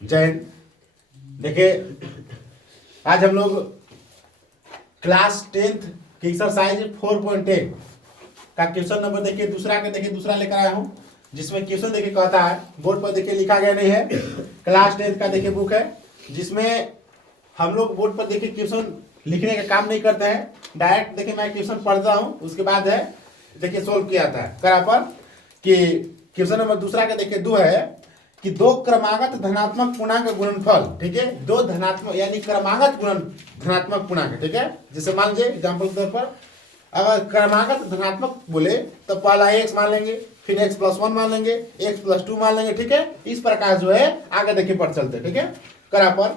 जय हिंद। देखिए आज हम लोग क्लास 10th की एक्सरसाइज 4.8 का क्वेश्चन नंबर देखिए दूसरा लेकर आया हूँ, जिसमें क्वेश्चन देखिए कहता है, बोर्ड पर देखिए लिखा गया नहीं है, क्लास 10th का देखिए बुक है, जिसमें हम लोग बोर्ड पर देखिए क्वेश्चन लिखने का काम नहीं करते हैं। डायरेक्ट देखिए मैं क्वेश्चन पढ़ता हूँ, उसके बाद है देखिए सोल्व किया जाता है। करा पर कि क्वेश्चन नंबर दूसरा का देखिए 2 है कि दो क्रमागत धनात्मक पूर्णांक का गुणनफल, ठीक है, दो धनात्मक यानी क्रमागत धनात्मक पूर्णांक, ठीक है। जैसे मान लीजिए एग्जाम्पल के तौर पर अगर क्रमागत धनात्मक बोले तो पहला x मान लेंगे, फिर x+1 मान लेंगे, x+2 मान लेंगे, ठीक है। इस प्रकार जो है आगे देखिए पढ़ चलते, ठीक है। करा पर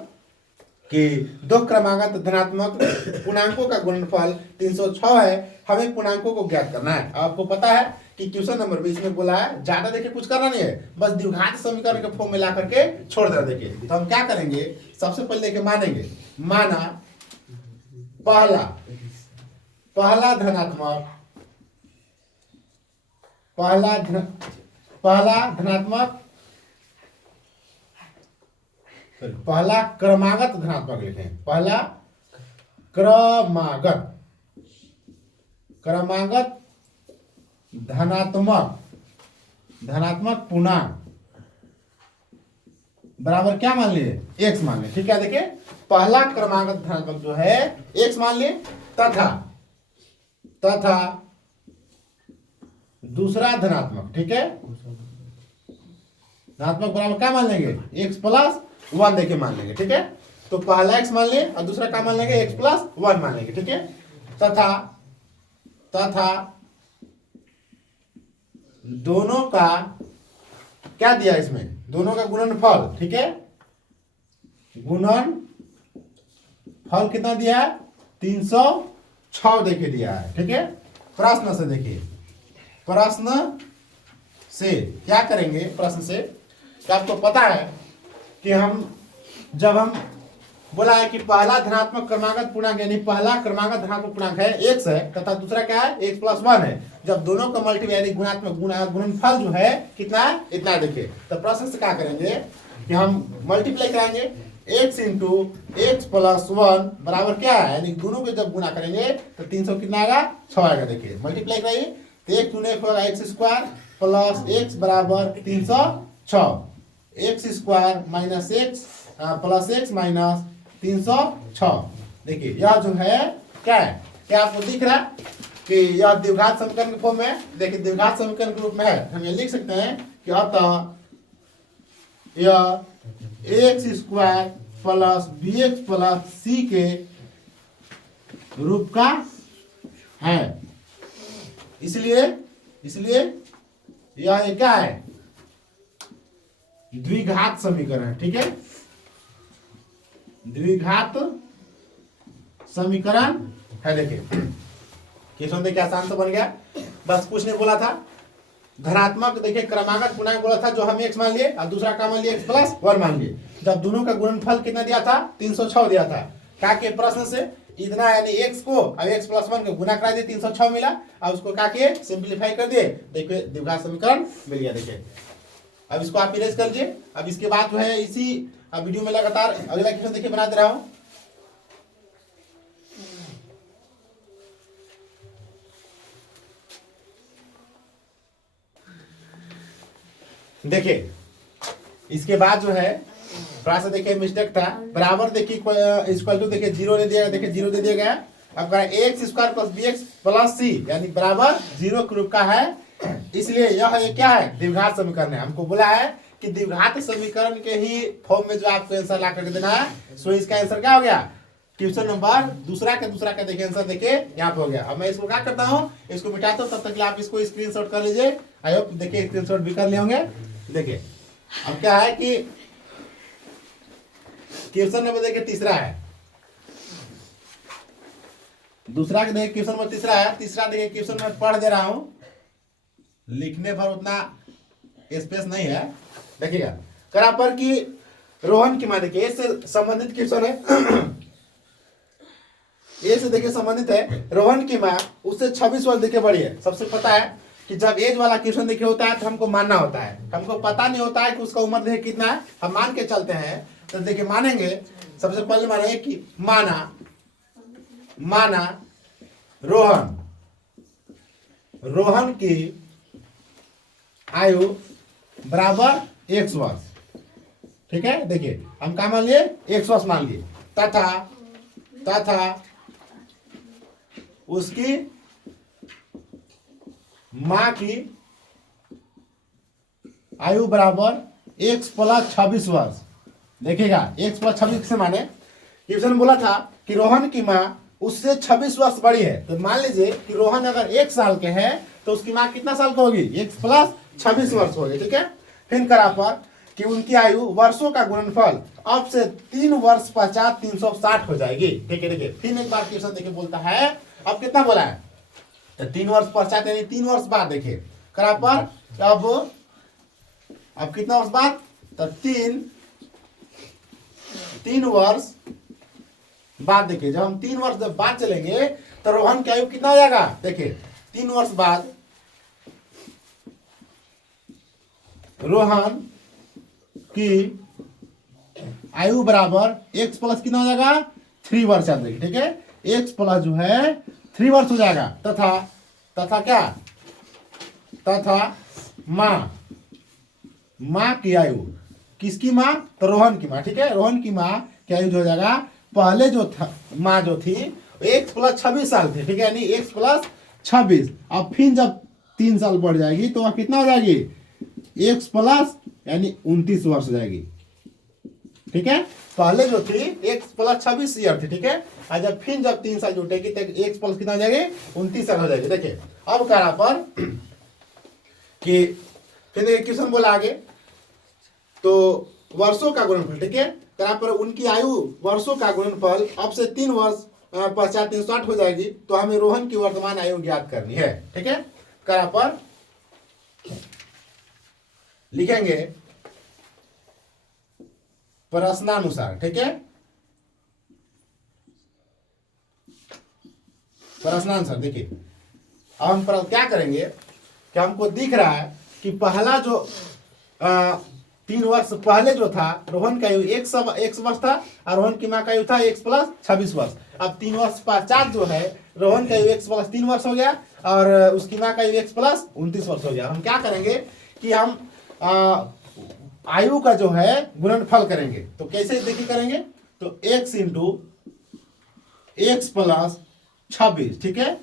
कि दो क्रमागत धनात्मक पूर्णांकों का गुणनफल 306 है, हमें पूर्णांकों को ज्ञात करना है। आपको पता है कि क्वेश्चन नंबर 20 में बोला है ज्यादा देखिए कुछ करना नहीं है, बस द्विघात समीकरण के फॉर्म में ला करके छोड़ देना। देखिए तो हम क्या करेंगे, सबसे पहले देखिए मानेंगे, माना पहला धनात्मक पहला क्रमागत धनात्मक लिखें, पहला क्रमागत धनात्मक पूर्णांक बराबर क्या मान लिए, x मान लिए, ठीक है। देखिए पहला क्रमागत धनात्मक जो है x मान लिए, तथा दूसरा धनात्मक, ठीक है, धनात्मक बराबर क्या मान लेंगे, x+1 देखिए मान लेंगे, ठीक है। तो पहला x मान लिए और दूसरा क्या मान लेंगे, x+1 मान लेंगे, ठीक है। तथा दोनों का क्या दिया, इसमें दोनों का गुणनफल, ठीक है, गुणनफल कितना दिया है, 306 देखिए दिया है, ठीक है। प्रश्न से देखिए, प्रश्न से क्या करेंगे, प्रश्न से क्या आपको पता है कि जब हम बोला है कि पहला धनात्मक क्रमागत पूर्णांक यानी पहला क्रमागत धनात्मक पूर्णांक है x है तथा दूसरा क्या है, x+1 है। जब दोनों का मल्टीपल यानी गुणनफल जो है कितना है, इतना। देखिए तो प्रश्न से क्या करेंगे कि हम मल्टीप्लाई कराएंगे, x × x+1 बराबर क्या है, यानी दोनों को जब गुना करेंगे तो 300 कितना आएगा, 6 आएगा। देखिए मल्टीप्लाई कराइए तो 1 × x² + x बराबर 306, x² - x + x - 306। देखिए यह जो है क्या है, क्या आपको दिख रहा है कि यह द्विघात समीकरण के फॉर्म में, देखिए द्विघात समीकरण के रूप में है। हम ये लिख सकते हैं कि अतः यह x² + bx + c के रूप का है। इसलिए यह क्या है, द्विघात समीकरण है, ठीक है, द्विघात समीकरण है। देखिए क्वेश्चन देखिए आसान तो बन गया, बस कुछ नहीं बोला था, धनात्मक देखिए क्रमागत पूर्णांक बोला था जो हम x मान लिए और दूसरा का मान लिए x+1 मान लिए। जब दोनों का गुणनफल कितना दिया था, 306 दिया था। क्या के प्रश्न से इतना यानी x को और x+1 को गुना करा दिए, 306 मिला और उसको क्या किए, सिंप्लीफाई कर दिए, देखिए द्विघात समीकरण मिल गया। देखिए अब इसको आप इरेज कर लीजिए। अब इसके बाद जो है इसी वीडियो में लगातार अगला क्वेश्चन देखिए बना दे रहा हूं। देखिए इसके बाद जो है थोड़ा सा देखिए मिस्टेक था, बराबर देखिए इक्वल टू देखिए 0 दे दिया, देखिए 0 दे दिया गया। अब कह x² + bx + c यानी बराबर 0 के रूप का है, इसलिए यह क्या है, द्विघात समीकरण है। हमको बोला है कि द्विघात समीकरण के ही फॉर्म में जो आपको आंसर ला करके देना है, सो इसका आंसर क्या हो गया, क्वेश्चन नंबर दूसरा का देखिए आंसर देखिए यहाँ पे हो गया। अब मैं इसको क्या करता हूँ, इसको मिटाता हूँ, तब तक आप इसको स्क्रीनशॉट कर लीजिए। आई होप देखिए स्क्रीनशॉट भी कर लिए होंगे। देखिए अब क्या है कि क्वेश्चन नंबर देखिए तीसरा है, दूसरा के देखिए क्वेश्चन नंबर तीसरा है। तीसरा देखिए क्वेश्चन मैं पढ़ दे रहा हूं, लिखने पर उतना स्पेस नहीं है। देखिएगा करा पर कि रोहन की मां, देखिए इससे संबंधित क्वेश्चन है, ये से देखिए संबंधित है। रोहन की मां उससे 26 वर्ष देखिए बड़ी है। सबसे पता है कि जब एज वाला क्वेश्चन देखिए होता है तो हमको मानना होता है, हमको पता नहीं होता है कि उसका उम्र देखिए कितना है, हम मान के चलते हैं। तो देखिए मानेंगे, सबसे पहले मानेंगे कि माना रोहन की आयु बराबर 1 वर्ष। ठीक है, देखिए हम क्या मान लिए, 1 वर्ष मान लिए, तथा उसकी मां की आयु बराबर x + 26 वर्ष। देखिएगा x + 26 से माने क्वेश्चन बोला था कि रोहन की मां उससे 26 वर्ष बड़ी है। तो मान लीजिए कि रोहन अगर 1 साल के है तो उसकी मां कितना साल की होगी, x + 26 वर्ष होगी। ठीक है, फिर करा पर कि उनकी आयु वर्षों का गुणनफल अब से 3 वर्ष पश्चात 360 हो जाएगी। ठीक है, देखिए फिर एक बार क्वेश्चन देखिए बोलता है, अब कितना बोला है, तो 3 वर्ष पश्चात यानी 3 वर्ष बाद। देखिए करा पर अब कितना वर्ष बाद, तो 3 वर्ष बाद। देखिए जब हम 3 वर्ष जब बाद चलेंगे तो रोहन की आयु कितना हो जाएगा, देखिए 3 वर्ष बाद रोहन की आयु बराबर x + कितना हो जाएगा, 3 वर्ष। देखिए ठीक है, x + जो है 3 वर्ष हो जाएगा। तथा क्या, तथा माँ की आयु, किसकी माँ, तो रोहन की माँ। ठीक है, रोहन की माँ की आयु जो हो जाएगा, पहले जो था माँ जो थी x + 26 साल थी। ठीक है, यानी x + 26। अब फिर जब 3 साल बढ़ जाएगी तो वह कितना हो जाएगी, x + यानी 29 वर्ष हो जाएगी। ठीक है, पहले जो थी x + 26 ईयर थी। ठीक है, और जब 3 साल जुटेगी तो x + कितना हो जाएगी, 29 साल हो जाएगी। देखिए अब करा पर कि फिर एक क्वेश्चन बोला आगे, तो वर्षों का गुणनफल। ठीक है, करा पर उनकी आयु वर्षों का गुणनफल अब से 3 वर्ष पश्चात 360 हो जाएगी। तो हमें रोहन की वर्तमान आयु ज्ञात करनी है। ठीक है, करा पर लिखेंगे प्रश्नानुसार। ठीक है, प्रश्नानुसार। देखिए अब हम क्या करेंगे कि हमको दिख रहा है कि पहला जो 3 वर्ष पहले जो था रोहन का आयु 1 वर्ष था और रोहन की मां का आयु था x + 26 वर्ष। अब 3 वर्ष पश्चात जो है रोहन का आयु x + 3 वर्ष हो गया और उसकी मां का आयु x + 29 वर्ष हो गया। हम क्या करेंगे कि हम आयु का जो है गुणनफल करेंगे। तो कैसे देखिए करेंगे, तो x × x + 26। ठीक है,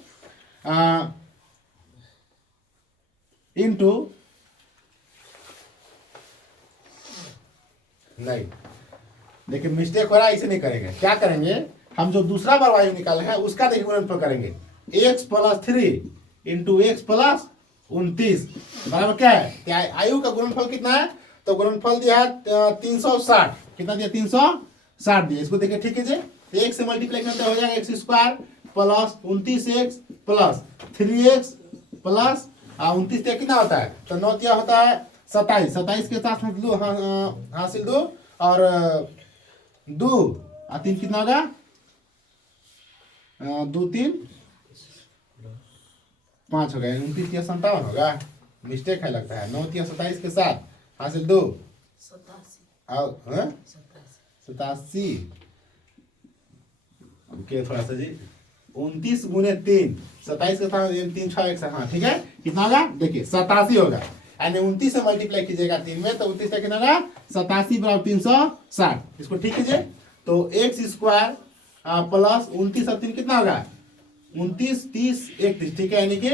इंटू नहीं, देखिए मिस्टेक हो रहा है, इसे नहीं करेंगे। क्या करेंगे, हम जो दूसरा बार आयु निकाले हैं उसका देखिए गुणनफल करेंगे। x + 3 × x + 29 बराबर क्या है, क्या आयु का गुणनफल कितना है, तो गुणनफल दिया है 360। कितना दिया, 360 दिया। इसको देखिए ठीक है जी, 1 से मल्टीप्लाई करते हो जाएगा x² + 29x + 3x + 29 कितना होता है, तो 9 क्या होता है 27। 27 के साथ हासिल 2 और 2 और 3 कितना होगा, 2 3 5 हो गया, 29 या 57 होगा, मिस्टेक है लगता है। 9 या 27 के साथ हासिल 2 और 87 थोड़ा सा जी, 29 × 3 27 के साथ 3 6 1 हाँ ठीक है, कितना होगा देखिए 87 होगा। यानी 29 से मल्टीप्लाई कीजिएगा 3 में तो 29 का कितना होगा 87 = 360। इसको ठीक कीजिए, तो x² + 29 और 3 कितना होगा 29 30 31। ठीक है, यानी कि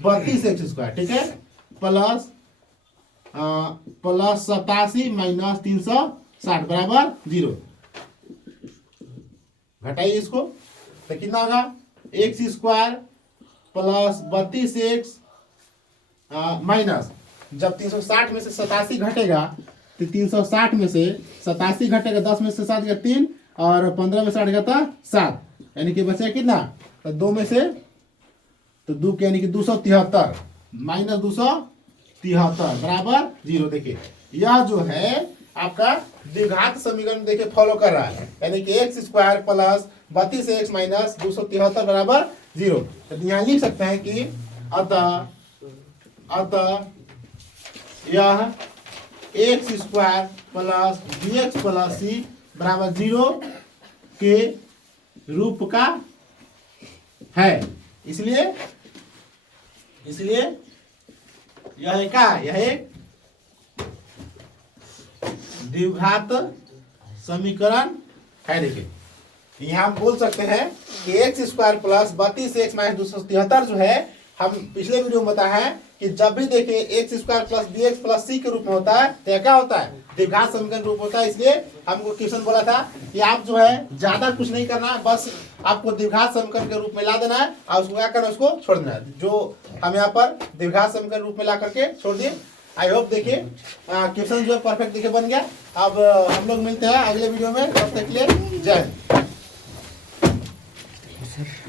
32x²। ठीक है, प्लस 87 - 360 बराबर 0। घटाइए इसको तो कितना होगा x² + 32x माइनस, जब 360 में से 87 घटेगा तो 360 में से 87 घटेगा, 10 में से 7 गया 3 और 15 में से 8 गया 7, यानी कि बचा कितना, तो 2 में से तो 2 यानी कि 273 - 273 बराबर 0। देखिए यह जो है आपका द्विघात समीकरण देखिए फॉलो कर रहा है, यानी कि x² + 32x - 273 बराबर 0। तो यहाँ लिख सकते हैं कि अतः अतः यह X square plus B X plus C बराबर 0 के रूप का है। इसलिए यह क्या है? यह एक द्विघात समीकरण है। देखिए यहाँ हम बोल सकते हैं कि x square plus 32x minus 273 जो है, हम पिछले वीडियो में बताया है कि जब भी देखिए X square plus B X plus C के रूप में होता है तो क्या होता है? द्विघात समीकरण रूप होता है। इसलिए हमको क्वेश्चन बोला था कि आप जो है ज्यादा कुछ नहीं करना है, बस आपको द्विघात समीकरण के रूप में ला देना है और उसको क्या करना है? उसको छोड़ देना है। जो हम यहाँ पर द्विघात समीकरण रूप में ला करके छोड़ दिए। आई होप देखिए क्वेश्चन जो है परफेक्ट देखिए बन गया। अब हम लोग मिलते हैं अगले वीडियो में, तब तक के लिए जय हिंद।